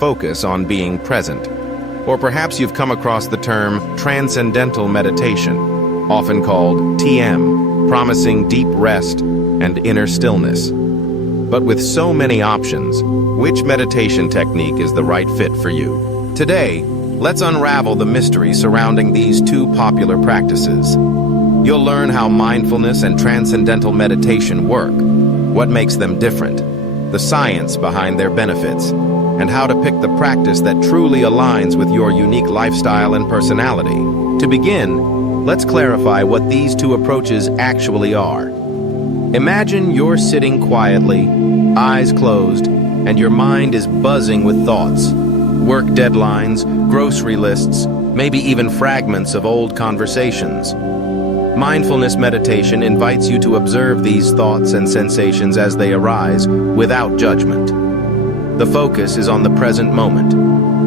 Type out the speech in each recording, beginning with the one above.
focus on being present. Or perhaps you've come across the term Transcendental Meditation, often called TM, promising deep rest and inner stillness. But with so many options, which meditation technique is the right fit for you? Today, let's unravel the mystery surrounding these two popular practices. You'll learn how mindfulness and transcendental meditation work, what makes them different, the science behind their benefits, and how to pick the practice that truly aligns with your unique lifestyle and personality. To begin, let's clarify what these two approaches actually are. Imagine you're sitting quietly, eyes closed, and your mind is buzzing with thoughts. Work deadlines, grocery lists, maybe even fragments of old conversations. Mindfulness meditation invites you to observe these thoughts and sensations as they arise, without judgment. The focus is on the present moment,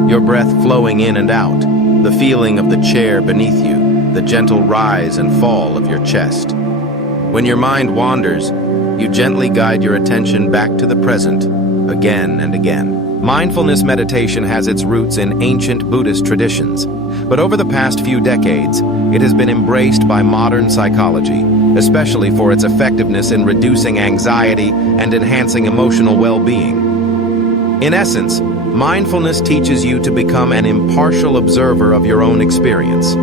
your breath flowing in and out, the feeling of the chair beneath you, the gentle rise and fall of your chest. When your mind wanders, you gently guide your attention back to the present, again and again. Mindfulness meditation has its roots in ancient Buddhist traditions, but over the past few decades, it has been embraced by modern psychology, especially for its effectiveness in reducing anxiety and enhancing emotional well-being. In essence, mindfulness teaches you to become an impartial observer of your own experience.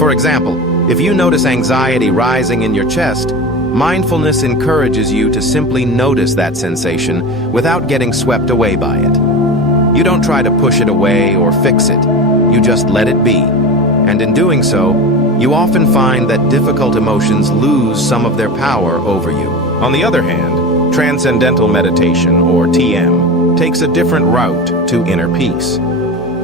For example, if you notice anxiety rising in your chest, mindfulness encourages you to simply notice that sensation without getting swept away by it. You don't try to push it away or fix it, you just let it be. And in doing so, you often find that difficult emotions lose some of their power over you. On the other hand, Transcendental Meditation, or TM, takes a different route to inner peace.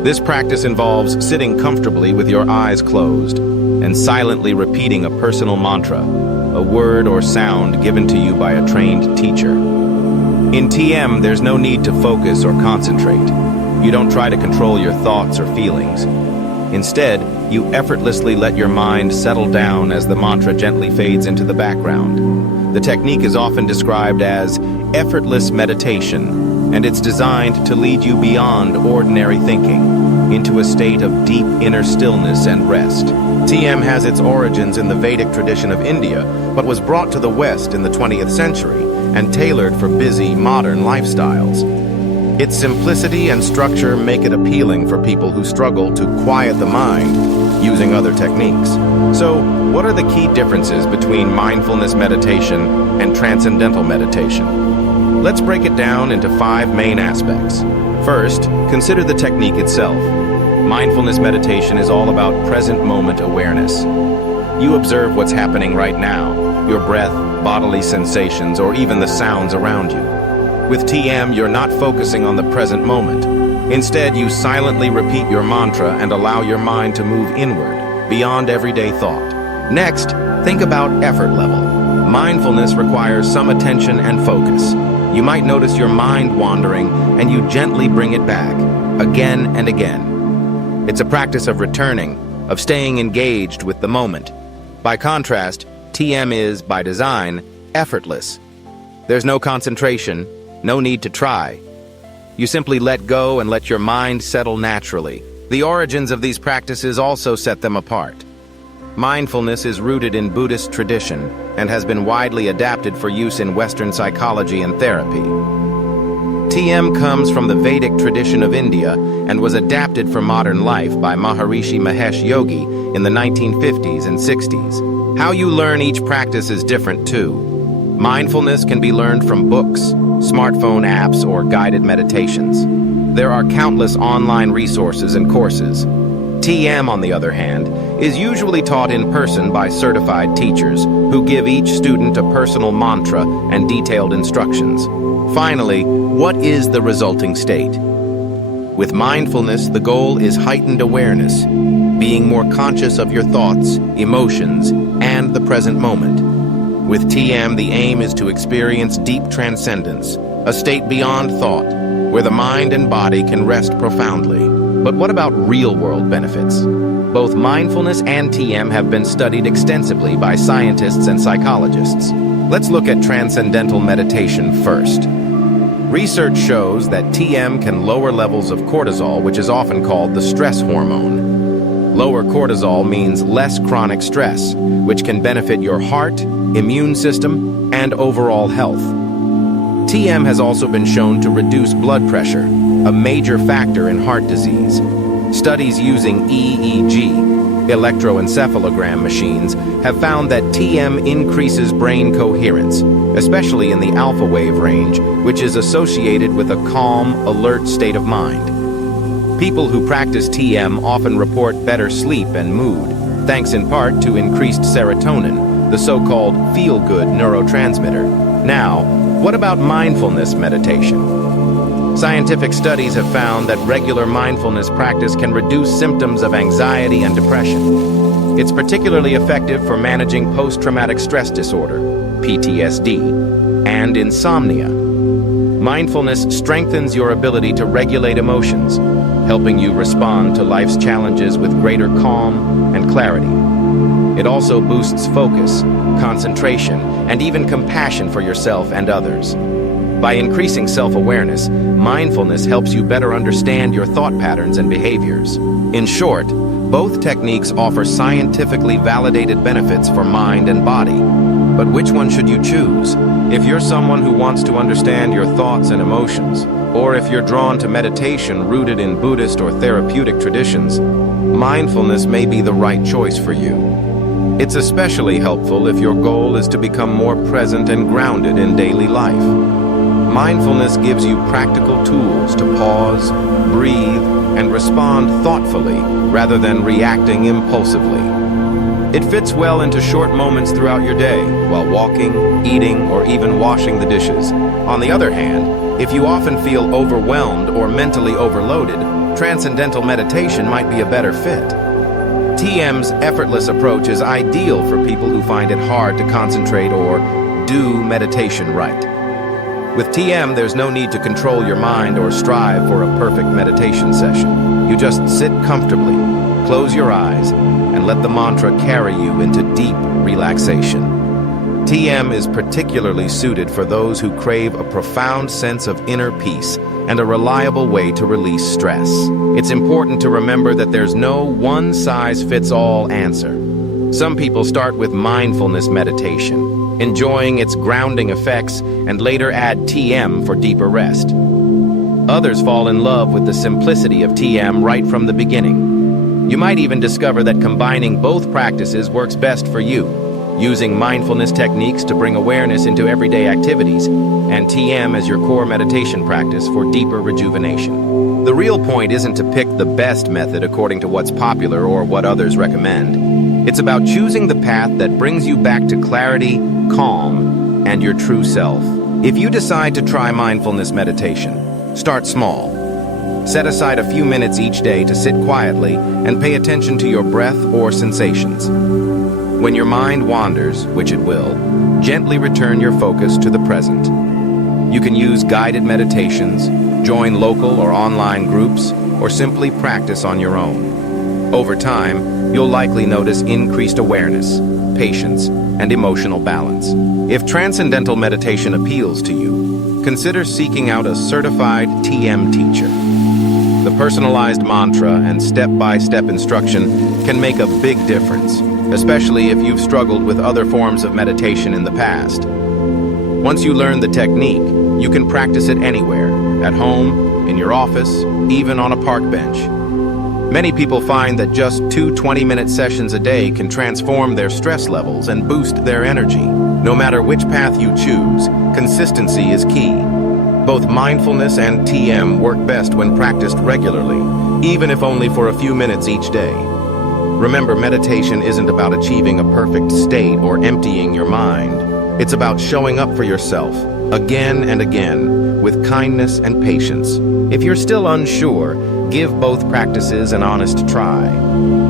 This practice involves sitting comfortably with your eyes closed and silently repeating a personal mantra, a word or sound given to you by a trained teacher. In TM, there's no need to focus or concentrate. You don't try to control your thoughts or feelings. Instead, you effortlessly let your mind settle down as the mantra gently fades into the background. The technique is often described as effortless meditation, and it's designed to lead you beyond ordinary thinking, into a state of deep inner stillness and rest. TM has its origins in the Vedic tradition of India, but was brought to the West in the 20th century and tailored for busy, modern lifestyles. Its simplicity and structure make it appealing for people who struggle to quiet the mind using other techniques. So, what are the key differences between mindfulness meditation and transcendental meditation? Let's break it down into 5 main aspects. First, consider the technique itself. Mindfulness meditation is all about present moment awareness. You observe what's happening right now, your breath, bodily sensations, or even the sounds around you. With TM, you're not focusing on the present moment. Instead, you silently repeat your mantra and allow your mind to move inward, beyond everyday thought. Next, think about effort level. Mindfulness requires some attention and focus. You might notice your mind wandering, and you gently bring it back, again and again. It's a practice of returning, of staying engaged with the moment. By contrast, TM is, by design, effortless. There's no concentration, no need to try. You simply let go and let your mind settle naturally. The origins of these practices also set them apart. Mindfulness is rooted in Buddhist tradition and has been widely adapted for use in Western psychology and therapy. TM comes from the Vedic tradition of India and was adapted for modern life by Maharishi Mahesh Yogi in the 1950s and 60s. How you learn each practice is different too. Mindfulness can be learned from books, smartphone apps, or guided meditations. There are countless online resources and courses. TM, on the other hand, is usually taught in person by certified teachers who give each student a personal mantra and detailed instructions. Finally, what is the resulting state? With mindfulness, the goal is heightened awareness, being more conscious of your thoughts, emotions, and the present moment. With TM, the aim is to experience deep transcendence, a state beyond thought, where the mind and body can rest profoundly. But what about real-world benefits? Both mindfulness and TM have been studied extensively by scientists and psychologists. Let's look at transcendental meditation first. Research shows that TM can lower levels of cortisol, which is often called the stress hormone. Lower cortisol means less chronic stress, which can benefit your heart, immune system, and overall health. TM has also been shown to reduce blood pressure, a major factor in heart disease. Studies using EEG, electroencephalogram machines, have found that TM increases brain coherence, especially in the alpha wave range, which is associated with a calm, alert state of mind. People who practice TM often report better sleep and mood, thanks in part to increased serotonin, the so-called feel-good neurotransmitter. Now, what about mindfulness meditation? Scientific studies have found that regular mindfulness practice can reduce symptoms of anxiety and depression. It's particularly effective for managing post-traumatic stress disorder, PTSD, and insomnia. Mindfulness strengthens your ability to regulate emotions, helping you respond to life's challenges with greater calm and clarity. It also boosts focus, concentration, and even compassion for yourself and others. By increasing self-awareness, mindfulness helps you better understand your thought patterns and behaviors. In short, both techniques offer scientifically validated benefits for mind and body. But which one should you choose? If you're someone who wants to understand your thoughts and emotions, or if you're drawn to meditation rooted in Buddhist or therapeutic traditions, mindfulness may be the right choice for you. It's especially helpful if your goal is to become more present and grounded in daily life. Mindfulness gives you practical tools to pause, breathe, and respond thoughtfully rather than reacting impulsively. It fits well into short moments throughout your day, while walking, eating, or even washing the dishes. On the other hand, if you often feel overwhelmed or mentally overloaded, Transcendental Meditation might be a better fit. TM's effortless approach is ideal for people who find it hard to concentrate or do meditation right. With TM, there's no need to control your mind or strive for a perfect meditation session. You just sit comfortably, close your eyes, and let the mantra carry you into deep relaxation. TM is particularly suited for those who crave a profound sense of inner peace and a reliable way to release stress. It's important to remember that there's no one-size-fits-all answer. Some people start with mindfulness meditation, enjoying its grounding effects, and later add TM for deeper rest. Others fall in love with the simplicity of TM right from the beginning. You might even discover that combining both practices works best for you, using mindfulness techniques to bring awareness into everyday activities, and TM as your core meditation practice for deeper rejuvenation. The real point isn't to pick the best method according to what's popular or what others recommend. It's about choosing the path that brings you back to clarity, calm, and your true self. If you decide to try mindfulness meditation, start small. Set aside a few minutes each day to sit quietly and pay attention to your breath or sensations. When your mind wanders, which it will, gently return your focus to the present. You can use guided meditations, join local or online groups, or simply practice on your own. Over time, you'll likely notice increased awareness, patience, and emotional balance. If Transcendental Meditation appeals to you, consider seeking out a certified TM teacher. The personalized mantra and step-by-step instruction can make a big difference, especially if you've struggled with other forms of meditation in the past. Once you learn the technique, you can practice it anywhere, at home, in your office, even on a park bench. Many people find that just 2 20-minute sessions a day can transform their stress levels and boost their energy. No matter which path you choose, consistency is key. Both mindfulness and TM work best when practiced regularly, even if only for a few minutes each day. Remember, meditation isn't about achieving a perfect state or emptying your mind. It's about showing up for yourself, again and again, with kindness and patience. If you're still unsure, give both practices an honest try.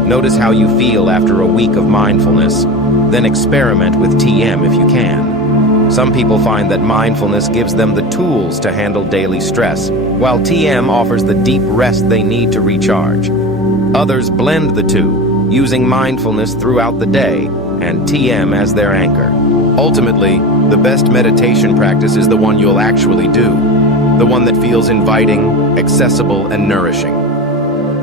Notice how you feel after a week of mindfulness, then experiment with TM if you can. Some people find that mindfulness gives them the tools to handle daily stress, while TM offers the deep rest they need to recharge. Others blend the two, using mindfulness throughout the day and TM as their anchor. Ultimately, the best meditation practice is the one you'll actually do. the one that feels inviting, accessible, and nourishing.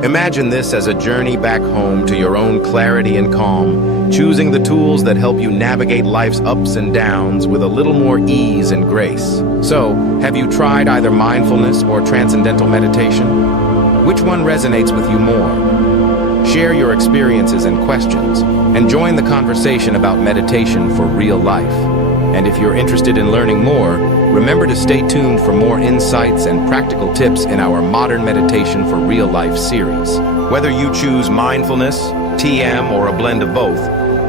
Imagine this as a journey back home to your own clarity and calm, choosing the tools that help you navigate life's ups and downs with a little more ease and grace. So, have you tried either mindfulness or transcendental meditation? Which one resonates with you more? Share your experiences and questions, and join the conversation about meditation for real life. And if you're interested in learning more, remember to stay tuned for more insights and practical tips in our Modern Meditation for Real Life series. Whether you choose mindfulness, TM, or a blend of both,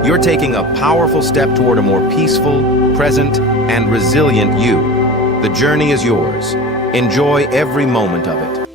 you're taking a powerful step toward a more peaceful, present, and resilient you. The journey is yours. Enjoy every moment of it.